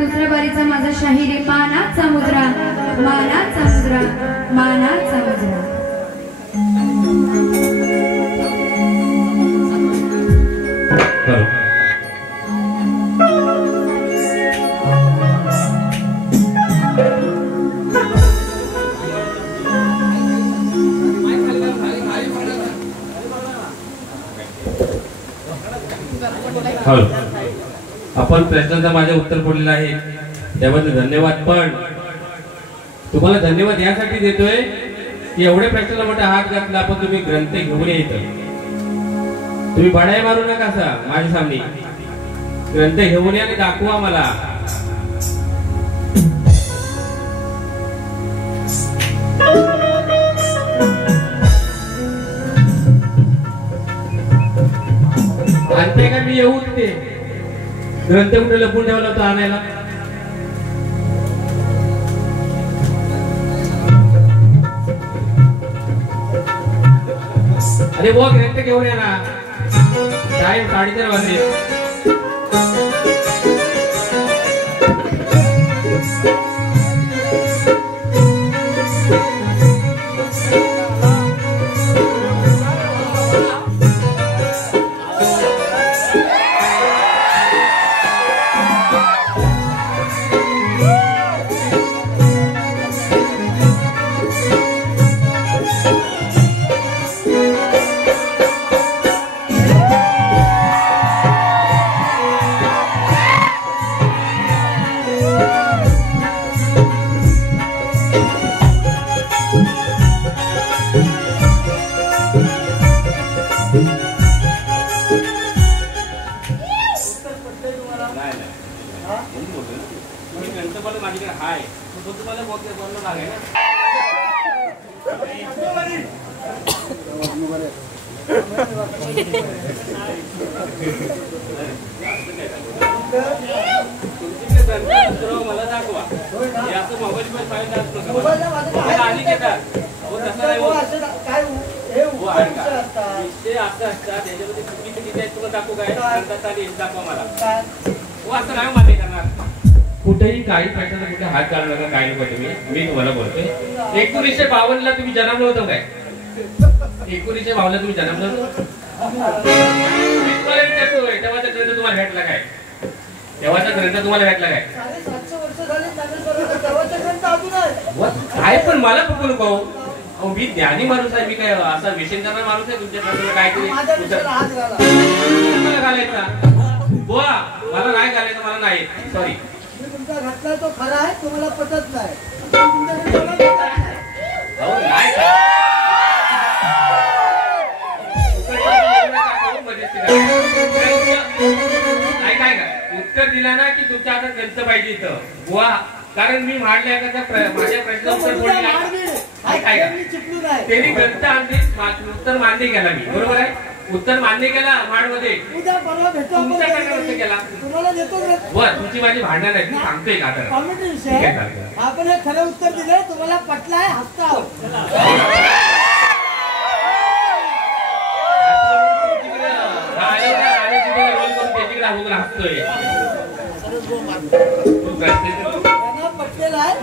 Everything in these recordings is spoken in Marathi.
दुसऱ्या बारीचा माझा शाहीर आहे मानाचा मुद्रा, मानाचा मुद्रा, मानाचा मुद्रा. आपण प्रश्नांचं माझे उत्तर पडलेलं आहे त्याबद्दल धन्यवाद. पण तुम्हाला धन्यवाद यासाठी देतोय की एवढे प्रश्नाला मोठा हात घातला, पण तुम्ही ग्रंथ घेऊन येत. तुम्ही बढाई मारू नका असा माझ्या सामने. ग्रंथ घेऊन या आणि दाखवा मला. आणते का मी येऊ ते ग्रंथ कुठे लपून ठेवला होता आणायला. अरे वो ग्रंथ घेऊन या ना. टाइम 4:30 वाजले. कुठेही काही प्रश्नाचा कुठे हात घालू नका. काय नको मी तुम्हाला बोलतोय. 1952 ला तुम्ही जन्मलं होतं काय? 1952 ला तुम्ही जन्मलं होतं. तेव्हाचा ग्रंथ तुम्हाला भेटला काय? तेव्हाचा ग्रंथ तुम्हाला भेटला काय? काय पण मला पकडू नको. मी ज्ञानी माणूस आहे. मी काय असा विषय करणार माणूस आहे तुमच्या काहीतरी मला घालायचा. बुवा मला नाही घालायचं. मला नाही. सॉरी. तुमचा घातला तो खरा आहे. तुम्हाला पटत नाही. काय उत्तर दिला ना की तुमच्या आता ग्रंथ पाहिजे इथं. बुवा कारण मी मांडल्या माझ्या प्रश्न त्यांनी ग्रंथ आणले. उत्तर मान्य केला मी. बरोबर आहे. उत्तर मान्य केला माडमध्ये. तुमच्याकडे केला तुमची माझी भांडण आहे. मी सांगतोय का आता आपण हे खरं उत्तर दिलं. तुम्हाला पटलाय. हसता हसतोय पटलेला आहे.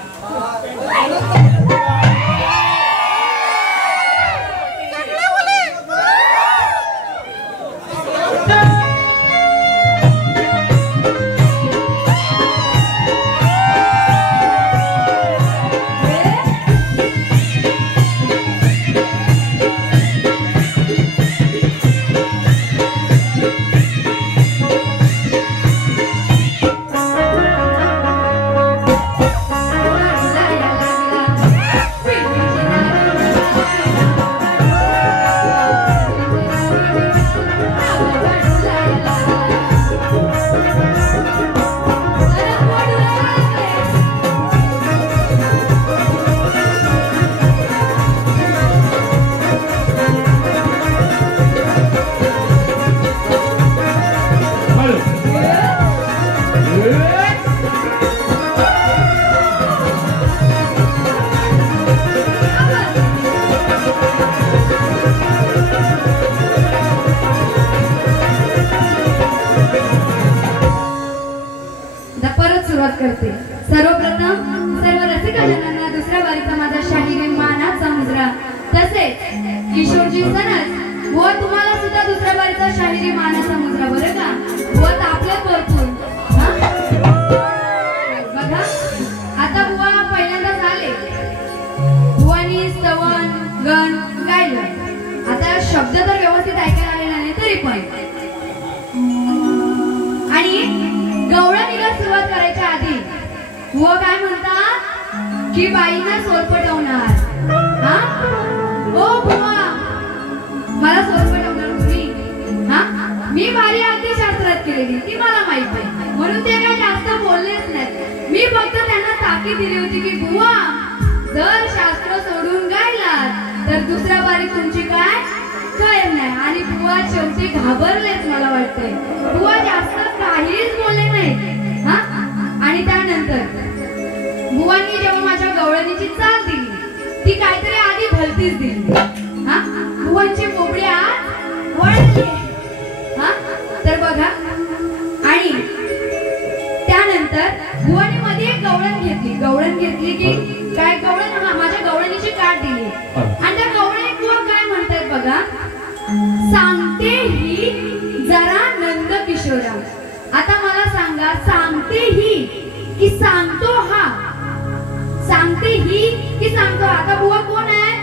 सणच व तुम्हाला सुद्धा दुसऱ्या बारीचा शाहिरी मानाचा मुद्रा बरं का व आपल्यात भरपूर हा? बघा आता बुवा पहिल्यांदाच आले बुवानी स्तवन गण गायलं आता शब्द तर व्यवस्थित ऐकायला आलेला नाही तरी पण आणि गवळणीला सुरुवात करायच्या आधी बुवा काय म्हणतात की बाईंना सोलपटवणार हा ओ बुवा मला सोलपटवणार तुम्ही हा मी बारी अगदी शास्त्रात केलेली ती मला माहित आहे म्हणून ते काय जास्त बोललेच नाही मी फक्त त्यांना ताकीद दिली होती की बुवा जर शास्त्र सोडून गायलात तर दुसऱ्या बारी तुमची काय खैर नाही आणि बुवा शेवटी घाबरलेच मला वाटतंय बुवा जास्त काहीच बोलले नाही हा आणि त्यानंतर बुवांनी जेव्हा माझ्या गवळणीची चाल दिली ती काहीतरी आधी भलतीच दिली हा बुवांची बोबडी आज वळली हा तर बघा आणि त्यानंतर बुवांनी मध्ये एक गवळण घेतली की काय गवळण हा माझ्या गवळणीची काठ दिली आणि त्या गवळणीत बुवा काय म्हणतात बघा सांगते ही जरा नंद किशोरा आता मला सांगा सांगते ही की सांगतो हा सांगते ही की सांगतो आता बुवा कोण आहे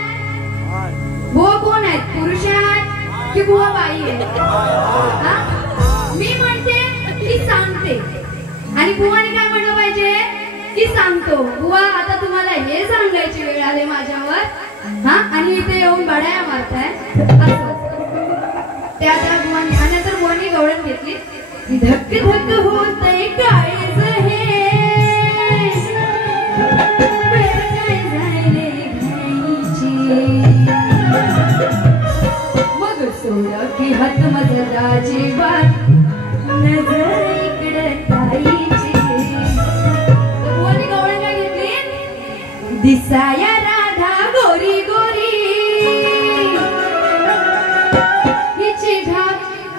बुवा कोण आहे पुरुष आहे की बुवा बाई आहे मी म्हणते की सांगते आणि बुवाने काय म्हणलं पाहिजे की सांगतो बुवा आता तुम्हाला हे सांगायची वेळ आली माझ्यावर हा आणि इथे येऊन बडाया मारताय त्या बुवाने आणि नंतर बुवानी गवळण घेतली धक धक होतय काळीज हे मग सोडा की हात मजराची बात नजर इकडे ताईची बुवानी गवळण काय घेतली दिसाया राधा गोरी गोरी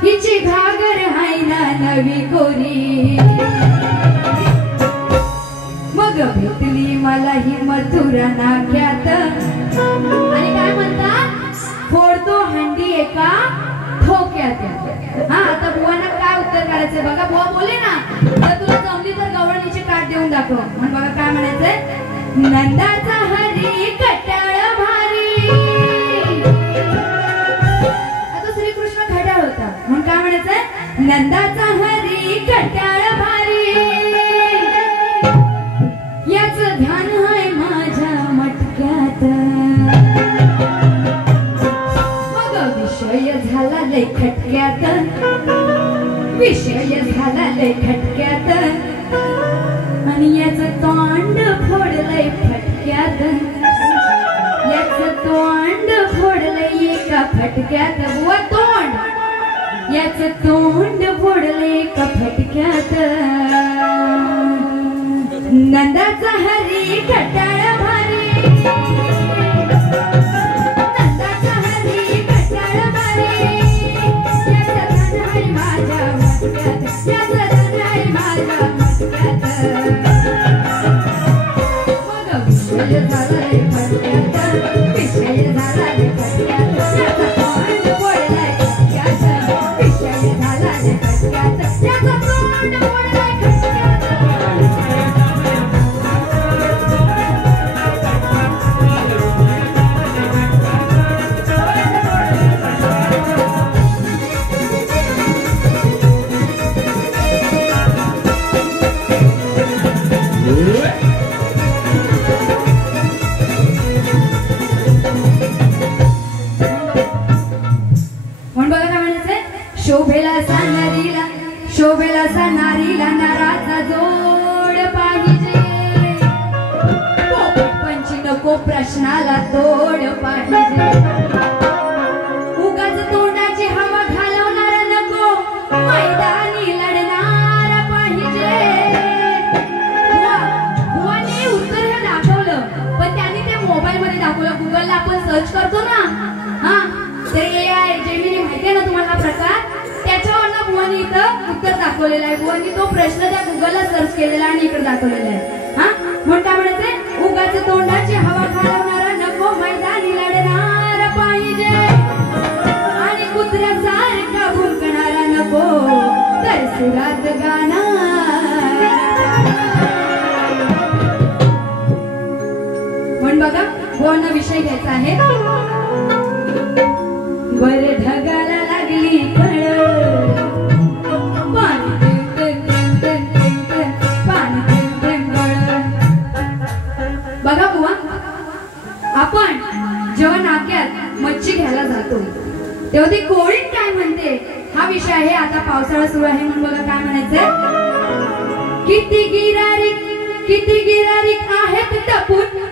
हिची घागर हाय ना नवी कोरी मग भेटली मला ही मथुरा नाक्यात आणि काय म्हणतात फोडतो हंडी एका ठोक्यात हा आता बुवांना काय उत्तर करायचंय बघा बुवा बोले ना तर तुला जमली तर गवळणीची काठ देऊन दाखव म्हणून बघा काय म्हणायचंय नंदाचा हरी कट्याळ भारी आता श्रीकृष्ण खट्याळ होता म्हणून काय म्हणायचंय नंदाचा हरी कट्याळ भारी याच ध्यान आहे माझ्या मटक्यात मग विषय झाला लय खटक्यात विषय झाला लय खटक्यात आणि याच तोंड फोडलंय फटक्यात याच तोंड फोडलंय एका फटक्यात बुवा तोंड याच तोंड फोडलंय एका फटक्यात नंदाचा हरी कट्याळ भारी नंदाचा हरी कट्याळ भारी याचं धन आहे माझ्या मटक्यात याचं धन आहे माझ्या मटक्यात मग विषय झालाय फटक्यात विषय झालाय फटक्यात याचं तोंड फोडलंय फटक्यात विषय झालाय फटक्यात याचं तोंड फोडलंय शोभेला असा नारीला नाराचा जोड पाहिजे पंची नको प्रश्नाला तोड पाहिजे उगाच तोंडाची हवा घालवणारा नको मैदानी लढणारा पाहिजे बुवाने उत्तर हे दाखवलं पण त्यांनी ते मोबाईल मध्ये दाखवलं गुगलला आपण सर्च करतो ना हा ते AI जेमिनी माहितीये ना तुम्हाला हा प्रकार त्याच्यावरनं बुवानी इथं उत्तर दाखवलेलं आहे बुवानी तो प्रश्न त्या गुगलला सर्च केलेला आणि इकडे दाखवलेला आहे हा म्हणून काय म्हणायचंय उगाच तोंडाची हवा घालवणारा नको मैदानी लढणारा पाहिजे सुरात गाणार म्हणून बघा बोलणं विषय घ्यायचा आहे वर ढगाला लागली कळ पाणी बघा बुवा आपण जेव्हा नाक्यात मच्छी घ्यायला जातो तेव्हा ती कोळीण काय म्हणते हा विषय आहे आता पावसाळा सुरू आहे म्हणून बघा काय म्हणायचंय किती गिरारीक आहेत टपून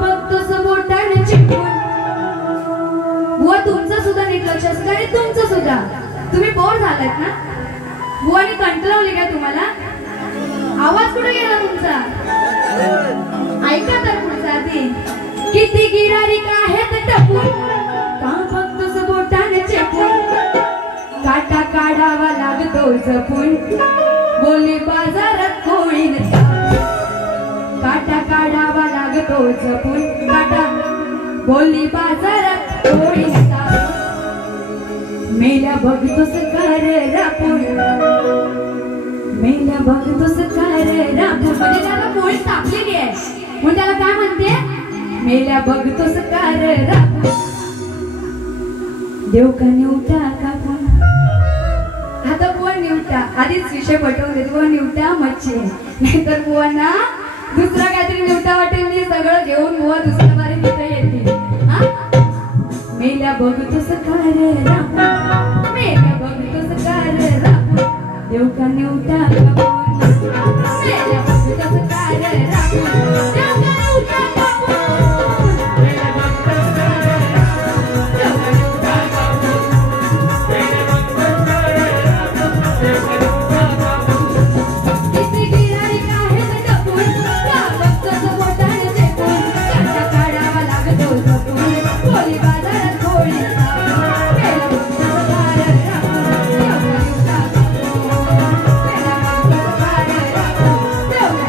बघतोस बोटाने चिपकून बुवा तुमचं सुद्धा नीट लक्ष असतं आणि तुमचं सुद्धा तुम्ही बोर झालात ना बुवानी कंटाळवली का तुम्हाला आवाज कुठे गेला तुमचा ऐका तर पुढचा आधी किती गिरारीक आहेत टपून का बघतोस बोटाने चिपकून काटा काढावा लागतो जपून बोली बाजारात कोळीन काटा काढावा लागतो जपून काटा बोली बाजारात कोळीन मेला बघतोस कार रापून मेला बघतोस कार रापून म्हणजे त्याला कोळी तापलेली आहे म्हणून त्याला काय म्हणते मेला बघतोस कार रापून देव का निवटा कापून आता बुवा निवटा आधीच विषय पटवून देते बुवा निवटा मच्छी नाहीतर बुवांना दुसरा काहीतरी निवटा वाटेल मी सगळं घेऊन बुवा दुसऱ्या बारी तिथे येते मेल्या बघतोस कार रापून मेल्या बघतोस कार रापून देव का निवटा कापून मेल्या बघतोस कार रापून देव का निवटा कापून मेल्या बघतोस कार रापून देव का निवटा कापून मेल्या बघतोस कार रापून देव का निवटा कापून किती गिरारीक आहेत टपून का बघतोस बोटाने चेपून काटा काढावा लागतो जपून कोळी बाजारात कोळी मेल्या बघतोस कार रापून देव का निवटा कापून मेल्या बघतोस कार रापून देव का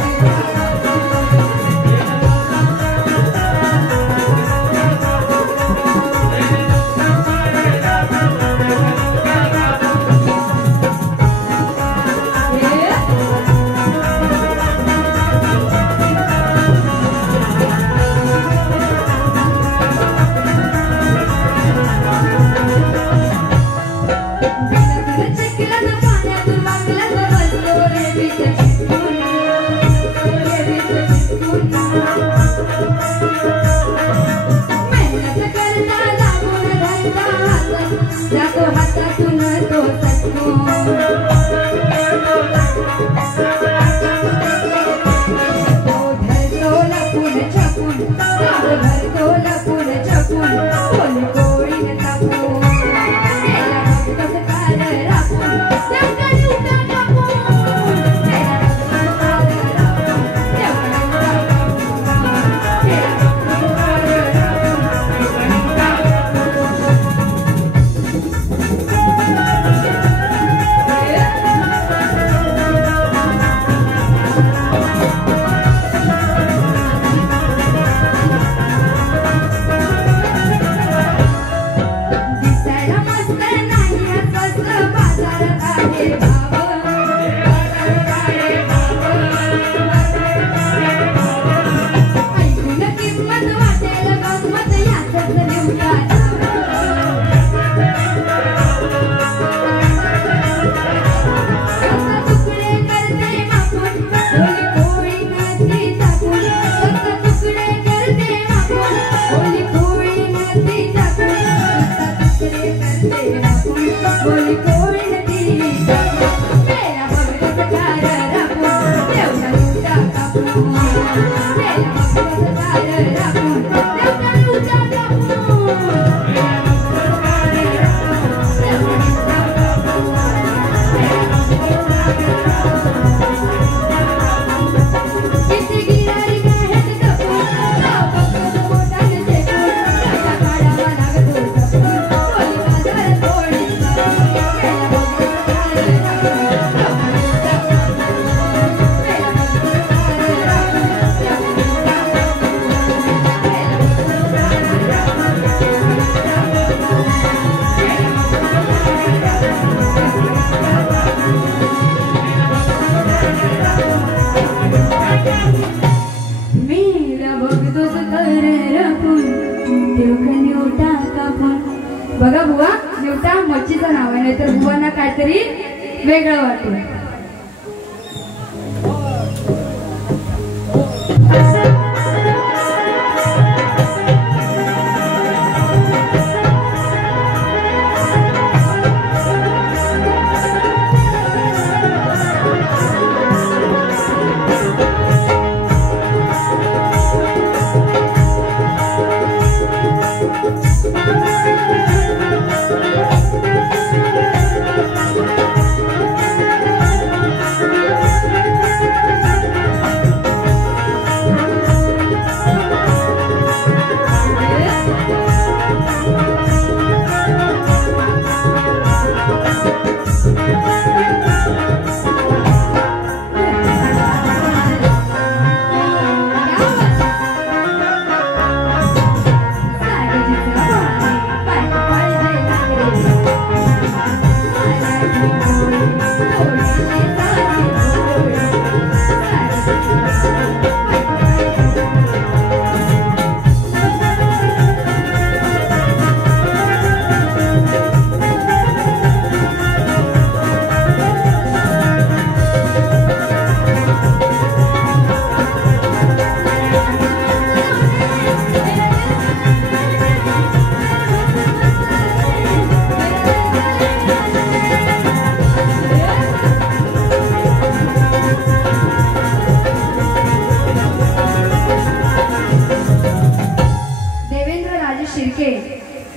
बघा बुवा निवटा मच्छीचं नाव आहे, नाहीतर बुवांना काहीतरी वेगळं वाटेल.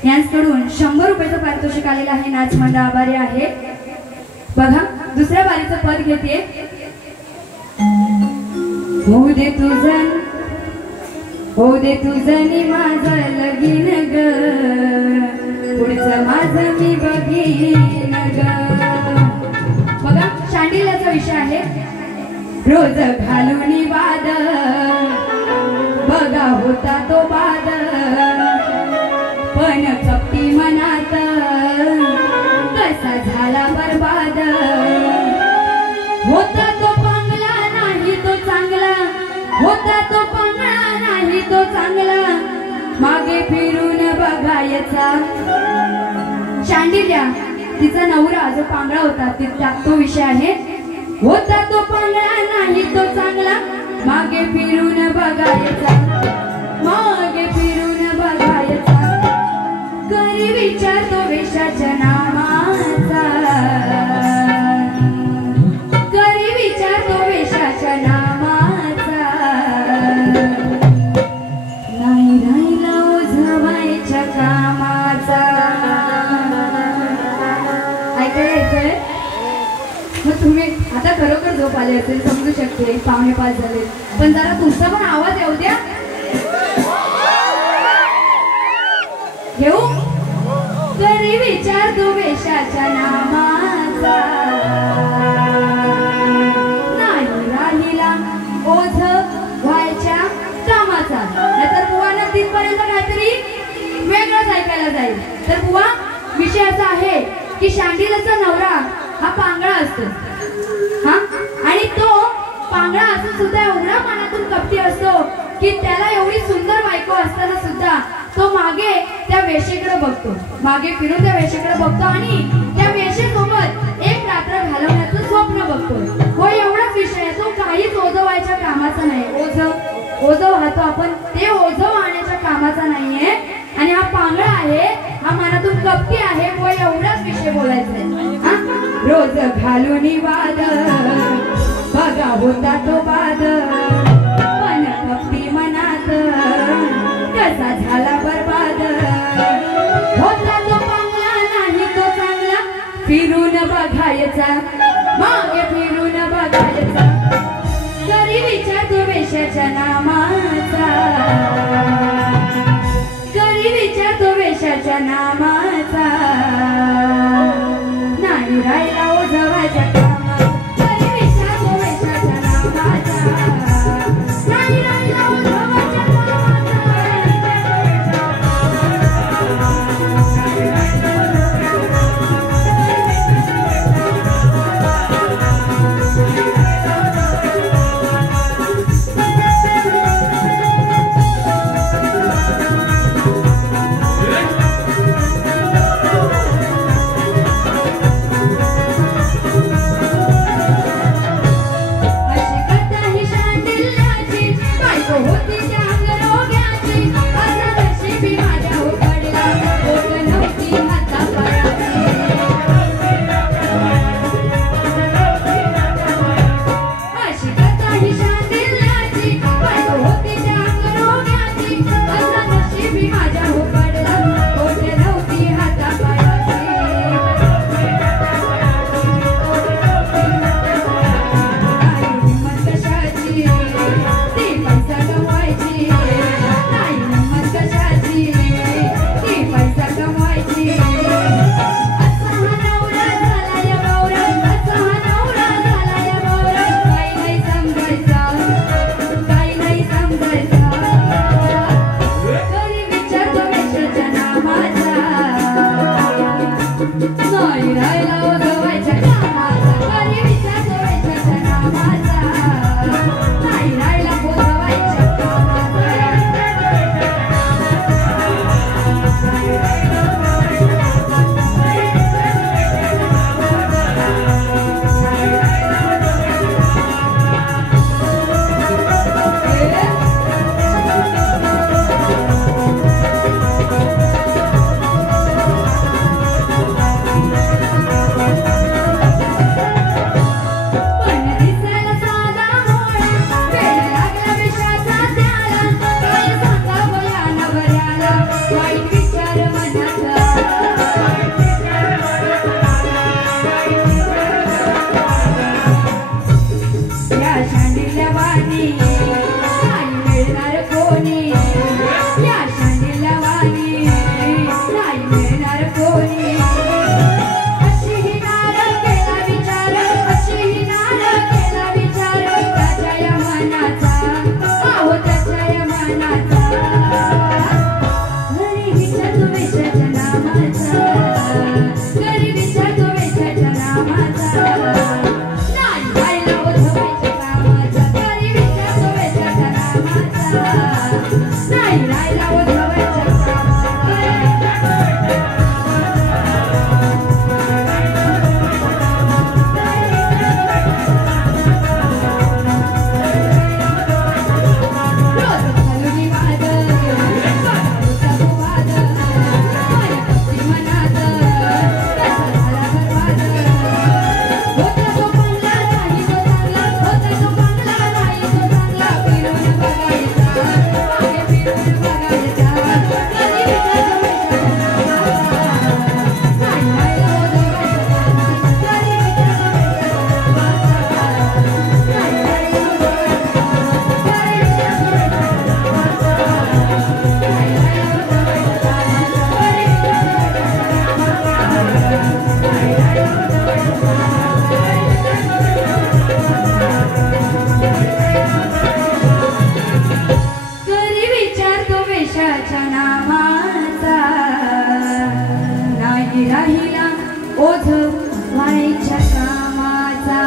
यांकडून 100 रुपयाचं पारितोषिक आलेलं आहे. नाच मंडळ आभारी आहे. बघा दुसऱ्या बारीचं पद घेते. होऊ दे तुझं माझं लगीन ग, पुढचं माझं मी बघीन ग. बघा शांडिल्याचा विषय आहे. रोज घालून वाद बघा होता तो बाद, पण कपटी मनात कसा झाला बरबाद. होता तो पांगला नाही तो चांगला, होता तो पांगळा नाही तो चांगला, मागे फिरून बघायचा. शांडिल्या तिचा नवरा जो पांगळा होता तो विषय आहे. होता तो पांगळा नाही तो चांगला, मागे फिरून बघायचा, मागे फिरून बघायचा. करी विचार तो वेशाच्या नामाचा, करी विचार तो वेशाच्या नामाचा. नाही राहिला ओझवायच्या कामाचा. ऐकायला येतंय? मग तुम्ही आता खरोखर झोप आले असेल, समजू शकते 5:45 झाले, पण जरा तुमचा पण आवाज येऊ द्या. घेऊ करी विचार तो वेशाच्या नामाचा, नाही राहिला ओझ व्हायच्या कामाचा. नाहीतर बुवांना तिथपर्यंत काहीतरी वेगळंच ऐकायला जाईल. तर बुवा विषय असा आहे की शांडिल्याचा नवरा हा पांगळा असतो, हा, आणि तो पांगळा असून सुद्धा एवढा मनातून कपटी असतो की त्याला एवढी सुंदर बायको असताना सुद्धा तो मागे त्या वेशेकडे बघतो, मागे फिरून त्या वेशेकडे बघतो आणि त्या वेशेसोबत एक रात्र घालवण्याचं स्वप्न बघतो. हो एवढाच विषय आहे. तो काहीच ओझवायच्या कामाचा नाही. ओझव वाहतो आपण, ते ओझव आणण्याच्या कामाचा नाहीये. आणि हा पांगळा आहे, हा मनातून कपटी आहे. हो एवढाच विषय बोलायचा आहे. रोज घालून वाद बघा होता तो बाद, पण कपटी मनात कसा झाला बरबाद. होता तो पांगळा नाही तो चांगला, फिरून बघायचा, मागे फिरून बघायचा. करी विचार तो वेशाच्या नामाचा, करी विचार तो वेशाच्या नामाचा. नाही राहिला ओझवायच्या कामाचा, करी विचार तो वेशाच्या नामाचा. नशिबी माझ्या हो पडलं बोट नव्हती हाता पायाची नाही हिंमत कशाची ती पैसा कमवायची नाही हिंमत कशाची ती पैसा कमवायची असा हा नवरा झाला या बावरा असा हा नवरा झाला या बावरा काही नाही समजायचा काही नाही समजायचा तरी विचारतो वेशाच्या नामाचा नाही राहिला उगवायच्या कामाचा तरी विचारतो वेशाच्या नामाचा नाही राहिला उगवायच्या पण दिसायला साधा भोळा वेळ लागला विषाचा त्याला काय सांगावं या नवऱ्याला वाईट विचार मनाचा या शांडील्या वाणी नाही मिळणार कोणी या शांडील्या वाणी नाही मिळणार कोणी अशी ही नार केला विचार अशी ही नार केला विचार त्याच्या या मनाचा आहो त्याच्या या मनाचा घरी विचारतो वेशाच्या नामाचा घरी विचारतो वेशाच्या नामाचा नाही राहिला उधवायच्या कामाचा घरी विचारतो वेशाच्या नामाचा नाही राहिला उधवायच्या कामाचा रोज घालूनी वाद स्वतःचा वाद माझ्या भक्ती मनात कसा झाला बरबाद होता तो बंगला नाही तो चांगला होता तो बंगला नाही तो चांगला फिरून बघायचा मागे फिरून बघायचा कधी विचारतो वेशाच्या नामाचा नाही राहिला उधवायच्या कामाचा कधी विचारतो वेशाच्या नामाचा नाही राहिला उधवायच्या घरी विचारतो वेशाच्या नामाचा नाही राहिला ओझ व्हायच्या कामाचा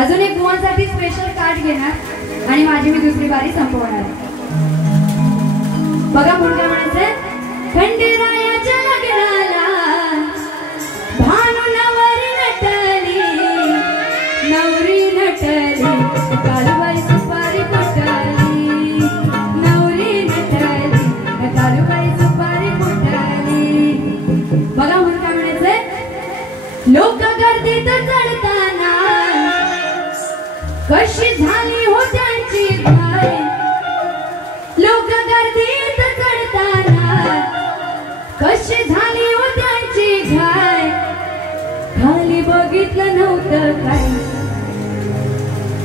अजून एक बुवांसाठी स्पेशल कार्ड घेणार आणि माझी मी दुसरी बारी संपवणार. बघा पुढे म्हणायचंय, खंडेरायाच्या लग्नाला भानू नवरी नटली, नवरी नटली, कालबाई सुपारी फुटली, नवरी नटली, कालबाई सुपारी फुटली. बघा म्हणून काय म्हणायचंय, लोक गर्दीत चढताना कशी झाली हो त्यांची घाय लोक गर्दीत चढताना कशी झाली हो त्यांची घाय खाली बघितलं नव्हतं काय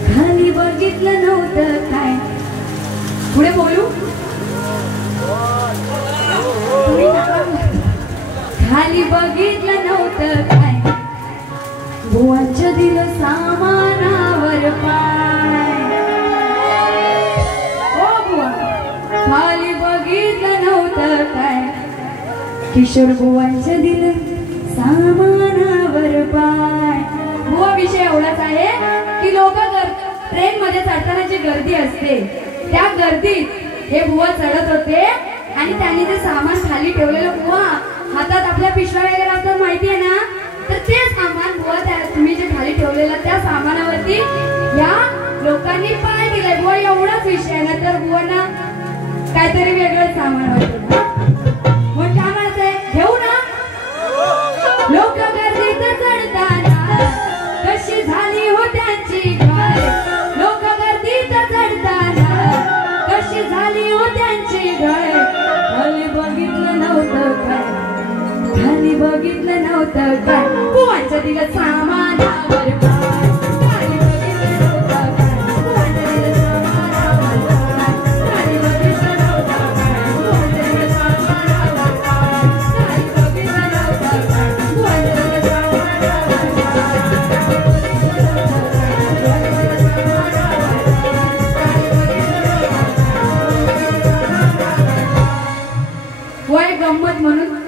खाली बघितलं नव्हतं काय पुढे बोलू खाली बघितलं नव्हतं काय बुवांच्या दिलं सामानावर पाय ओ बुवा खाली बघितलं नव्हतं काय किशोर बुवांच्या दिलं सामानावर पाय बुवा विषय एवढाच आहे की लोक ट्रेन मध्ये चढताना जी गर्दी असते त्या गर्दीत हे बुवा चढत होते आणि त्यांनी जे सामान खाली ठेवलेलं बुवा हातात आपल्या पिशव्या वगैरे असतात माहितीये ना तर ते सामान बुवा त्या तुम्ही जे खाली ठेवलेलं त्या सामानावरती या लोकांनी पाय दिलाय बुवा एवढाच विषय आहे ना तर बुवांना काहीतरी वेगळं सामान वाटतं मग काय म्हणताय घेऊ ना लोक गर्दीत चढताना कशी झाली हो त्यांची घाय लोक गर्दीत चढताना कशी झाली हो त्यांची घाय खाली बघितलं नव्हतं काय खाली बघितलं नव्हतं काय बुवांच्या दिलं सामानावर पाय खाली बघितलं नव्हतं काय बुवांच्या दिलं सामानावर पाय खाली बघितलं नव्हतं काय बुवांच्या दिलं सामानावर पाय खाली बघितलं नव्हतं काय बुवांच्या दिलं वय गंमत म्हणून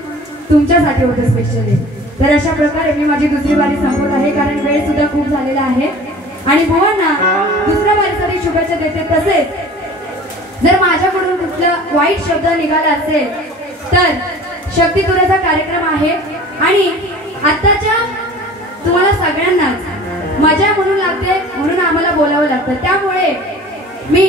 तुमच्यासाठी होतं स्पेशली तर अशा प्रकारे मी माझी दुसरी बारी संपवत आहे कारण वेळ सुद्धा खूप झालेला आहे आणि बुवांना दुसऱ्या बारीसाठी शुभेच्छा देते तसेच जर माझ्याकडून कुठलं वाईट शब्द निघाला असेल तर शक्तितुरेचा कार्यक्रम आहे आणि आत्ताच्या तुम्हाला सगळ्यांनाच मजा म्हणून लागते म्हणून आम्हाला बोलावं लागतं त्यामुळे मी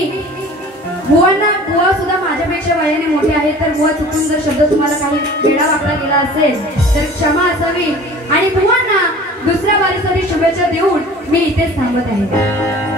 बुवांना बुवा सुद्धा माझ्यापेक्षा वयाने मोठे आहेत तर बुवा चुकून जर शब्द तुम्हाला काही वेळा वापरा गेला असेल तर क्षमा असावी आणि बुवांना दुसऱ्या बारीसाठी शुभेच्छा देऊन मी इथेच थांबत आहे